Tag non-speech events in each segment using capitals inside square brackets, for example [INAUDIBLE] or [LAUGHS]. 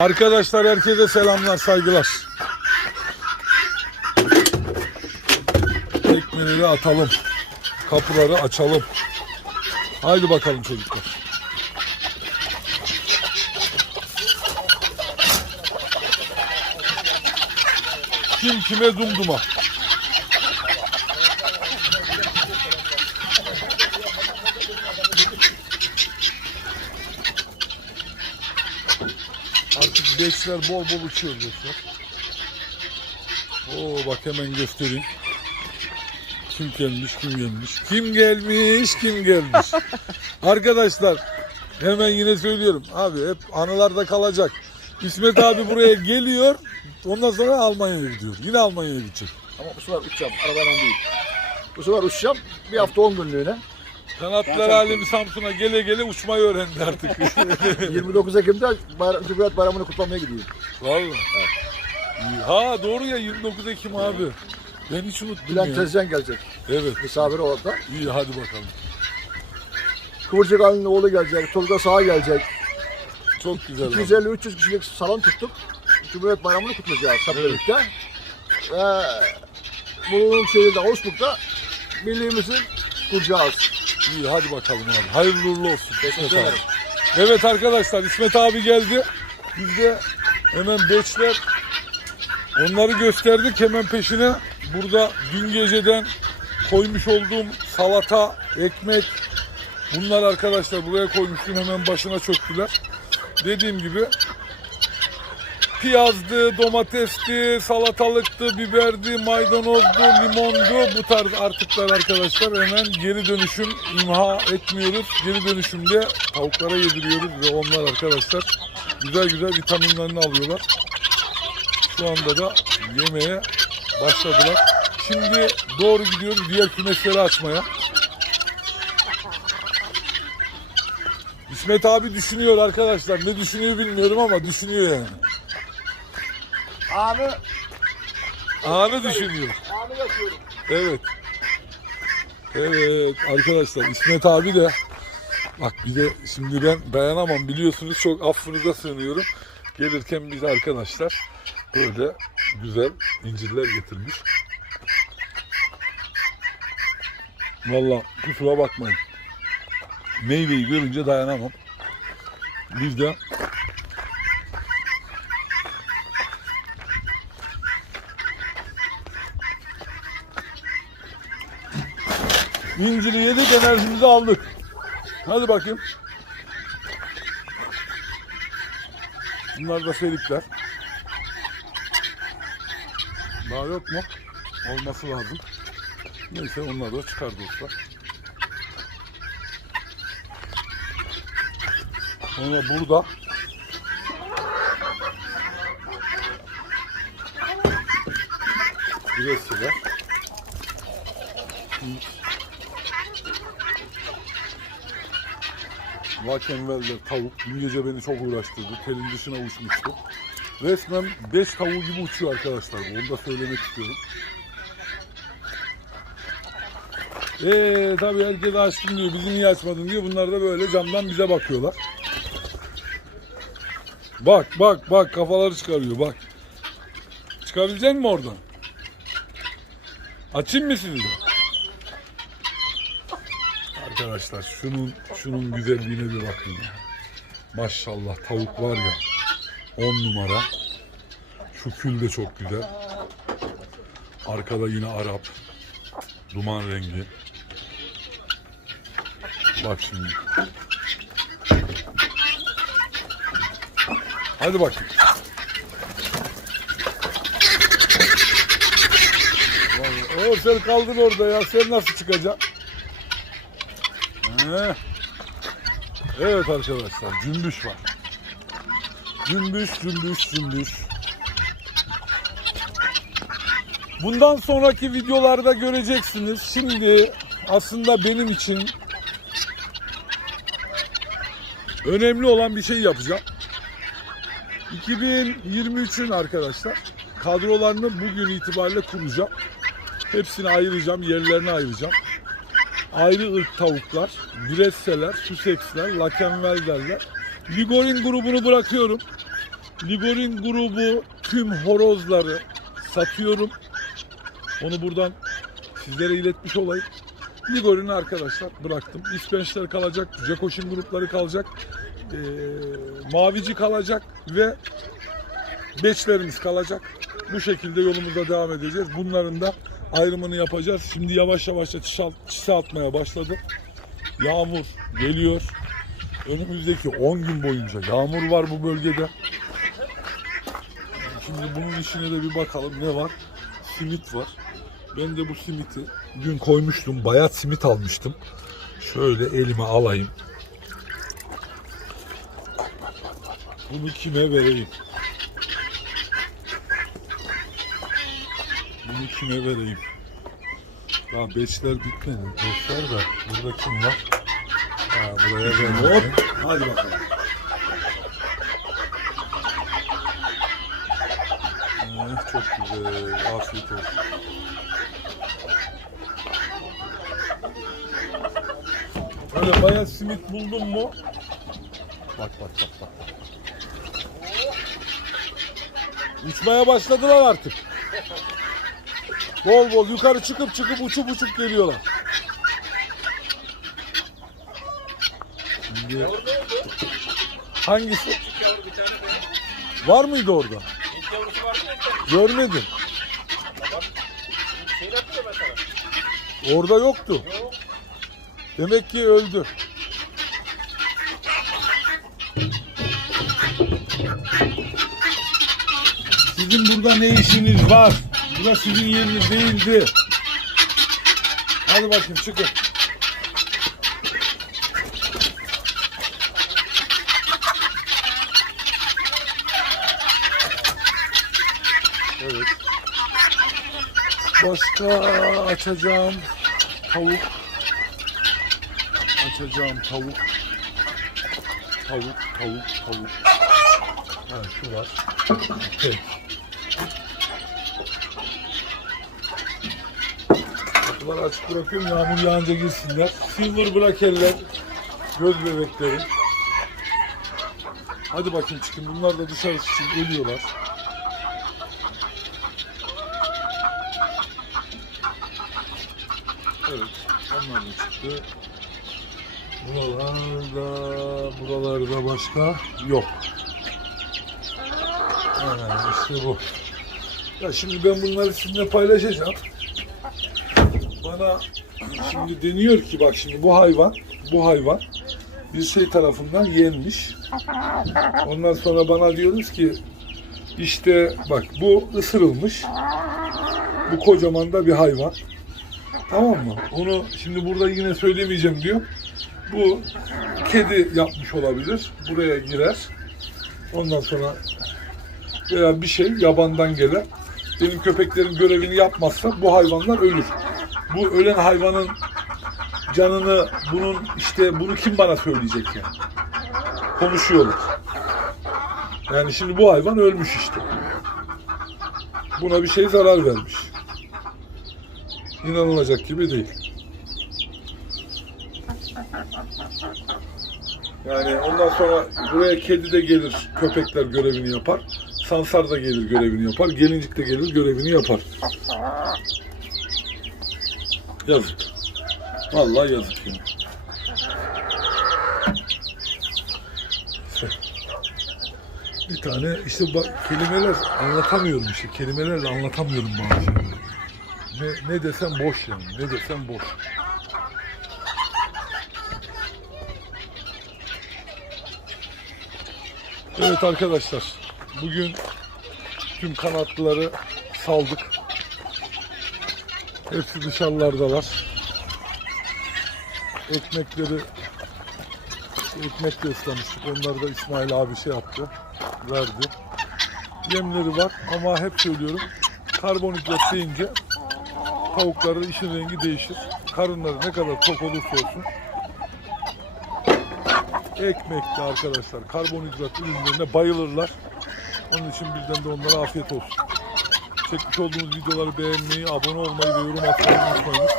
Arkadaşlar herkese selamlar, saygılar. Tekmeleri atalım. Kapıları açalım. Haydi bakalım çocuklar. Kim kime dumduma. Artık beşler bol bol uçuyor beşler. Oo bak hemen göstereyim. Kim gelmiş, kim gelmiş. Kim gelmiş, kim gelmiş. [LAUGHS] Arkadaşlar hemen yine söylüyorum. Abi hep anılarda kalacak. İsmet abi buraya geliyor. Ondan sonra Almanya'ya gidiyor. Yine Almanya'ya gidecek. Ama bu sefer uçacağım. Arabayla değil. Bu sefer uçacağım. Bir hafta 10 günlüğüne. Kanatlar alemi Samsun'a gele gele uçmayı öğrendi artık. [LAUGHS] [LAUGHS] 29 Ekim'de bayram, Cumhuriyet Bayramı'nı kutlamaya gidiyorum. Vallahi. Ha doğru ya 29 Ekim abi. Ben hiç unuttum Bülent ya. Tezcan gelecek. Evet. Misafiri orada. İyi hadi bakalım. Kıvırcık Ali'nin oğlu gelecek. Tolga Sağ gelecek. Çok güzel. abi. 250-300 kişilik salon tuttuk. Cumhuriyet Bayramı'nı kutlayacağız hep Evet. birlikte. Ve bulunduğum şehirde Osburg'da birliğimizi kuracağız. İyi hadi bakalım abi. Hayırlı uğurlu olsun. İsmet abi. Evet arkadaşlar İsmet abi geldi. Biz de hemen beçler onları gösterdik hemen peşine. Burada dün geceden koymuş olduğum salata, ekmek bunlar arkadaşlar buraya koymuştum hemen başına çöktüler. Dediğim gibi piyazdı, domatesti, salatalıktı, biberdi, maydanozdu, limondu bu tarz artıklar arkadaşlar hemen geri dönüşüm imha etmiyoruz. Geri dönüşümde tavuklara yediriyoruz ve onlar arkadaşlar güzel güzel vitaminlerini alıyorlar. Şu anda da yemeye başladılar. Şimdi doğru gidiyoruz diğer kümesleri açmaya. İsmet abi düşünüyor arkadaşlar. Ne düşünüyor bilmiyorum ama düşünüyor yani. Anı, Anı düşünüyor. anı yapıyorum. Evet. Evet arkadaşlar İsmet abi de bak bir de şimdi ben dayanamam biliyorsunuz çok affınıza sığınıyorum. Gelirken biz arkadaşlar böyle güzel incirler getirmiş. Valla kusura bakmayın. Meyveyi görünce dayanamam. Biz de İnciri yedik enerjimizi aldık. Hadi bakayım. Bunlar da felikler. Daha yok mu? Olması lazım. Neyse onlar da çıkar dostlar. Sonra burada Biresiler. Vakenvelder tavuk dün gece beni çok uğraştırdı. Telin dışına uçmuştu. Resmen 5 tavuğu gibi uçuyor arkadaşlar. Onu da söylemek istiyorum. Eee tabii herkes açtın diyor. Bizi niye açmadın diyor. Bunlar da böyle camdan bize bakıyorlar. Bak bak bak kafaları çıkarıyor bak. Çıkabilecek mi oradan? Açayım mı sizi de? Arkadaşlar şunun şunun güzelliğine bir bakın ya. Maşallah tavuk var ya. 10 numara. Şu kül de çok güzel. Arkada yine Arap. Duman rengi. Bak şimdi. Hadi bakayım. Vallahi, O sen kaldın orada ya. Sen nasıl çıkacaksın? Evet arkadaşlar cümbüş var. Cümbüş cümbüş cümbüş. Bundan sonraki videolarda göreceksiniz. Şimdi aslında benim için önemli olan bir şey yapacağım. 2023'ün arkadaşlar kadrolarını bugün itibariyle kuracağım. Hepsini ayıracağım, yerlerini ayıracağım ayrı ırk tavuklar, Bresseler, Sussex'ler, Lakenvelder'ler. Ligorin grubunu bırakıyorum. Ligorin grubu tüm horozları satıyorum. Onu buradan sizlere iletmiş olayım. Ligorin'i arkadaşlar bıraktım. İspençler kalacak, Jakoşin grupları kalacak, ee, Mavici kalacak ve beçlerimiz kalacak. Bu şekilde yolumuza devam edeceğiz. Bunların da ayrımını yapacağız. Şimdi yavaş yavaş da çise atmaya başladı. Yağmur geliyor. Önümüzdeki 10 gün boyunca yağmur var bu bölgede. Şimdi bunun içine de bir bakalım ne var? Simit var. Ben de bu simiti dün koymuştum. Bayat simit almıştım. Şöyle elime alayım. Bunu kime vereyim? Bunu kime vereyim? Daha beşler bitmedi. Beşler de. Burada kim var? Ha, buraya ben. Hop. Hadi bakalım. Eh, çok güzel. Afiyet olsun. Böyle bayat simit buldun mu? Bak bak bak bak. Uçmaya başladılar artık. Bol bol yukarı çıkıp çıkıp uçup uçup geliyorlar. Şimdi hangisi? Var mıydı orada? Görmedim. Orada yoktu. Demek ki öldü. Sizin burada ne işiniz var? Burası sizin yeriniz değildi. Hadi bakayım çıkın. Evet. Başka açacağım tavuk. Açacağım tavuk. Tavuk, tavuk, tavuk. Ha şu var. Tek. Kapıları açık bırakıyorum yağmur yağınca girsinler. Silver brakeller. Göz bebeklerim. Hadi bakayım çıkın. Bunlar da dışarı için ölüyorlar. Evet, onlar da çıktı. Buralarda, buralarda başka yok. Ha, işte bu. Ya şimdi ben bunları sizinle paylaşacağım. Bana şimdi deniyor ki bak şimdi bu hayvan, bu hayvan bir şey tarafından yenmiş. Ondan sonra bana diyoruz ki işte bak bu ısırılmış. Bu kocaman da bir hayvan. Tamam mı? Onu şimdi burada yine söylemeyeceğim diyor. Bu kedi yapmış olabilir. Buraya girer. Ondan sonra veya bir şey yabandan gelen benim köpeklerin görevini yapmazsa bu hayvanlar ölür. Bu ölen hayvanın canını bunun işte bunu kim bana söyleyecek yani? Konuşuyorlar. Yani şimdi bu hayvan ölmüş işte. Buna bir şey zarar vermiş. İnanılacak gibi değil. Yani ondan sonra buraya kedi de gelir, köpekler görevini yapar. Sansar da gelir görevini yapar. Gelincik de gelir görevini yapar. Yazık. Vallahi yazık yani. Bir tane işte bak kelimeler anlatamıyorum işte. Kelimelerle anlatamıyorum bazı şeyleri. Ne, ne desem boş yani. Ne desem boş. Evet arkadaşlar. Bugün tüm kanatlıları saldık. Hepsi dışarılardalar. Ekmekleri ekmek de ıslamıştık. Onları da İsmail abi şey yaptı. Verdi. Yemleri var ama hep söylüyorum. Karbonhidrat deyince tavukların işin rengi değişir. Karınları ne kadar tok olursa olsun ekmekte arkadaşlar karbonhidrat ürünlerine bayılırlar. Onun için bizden de onlara afiyet olsun. Çekmiş olduğumuz videoları beğenmeyi, abone olmayı ve yorum atmayı unutmayın.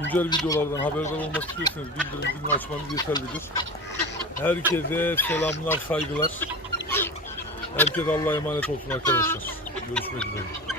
Güncel videolardan haberdar olmak istiyorsanız bildirim zilini açmanız yeterlidir. Herkese selamlar, saygılar. Herkes Allah'a emanet olsun arkadaşlar. Görüşmek üzere.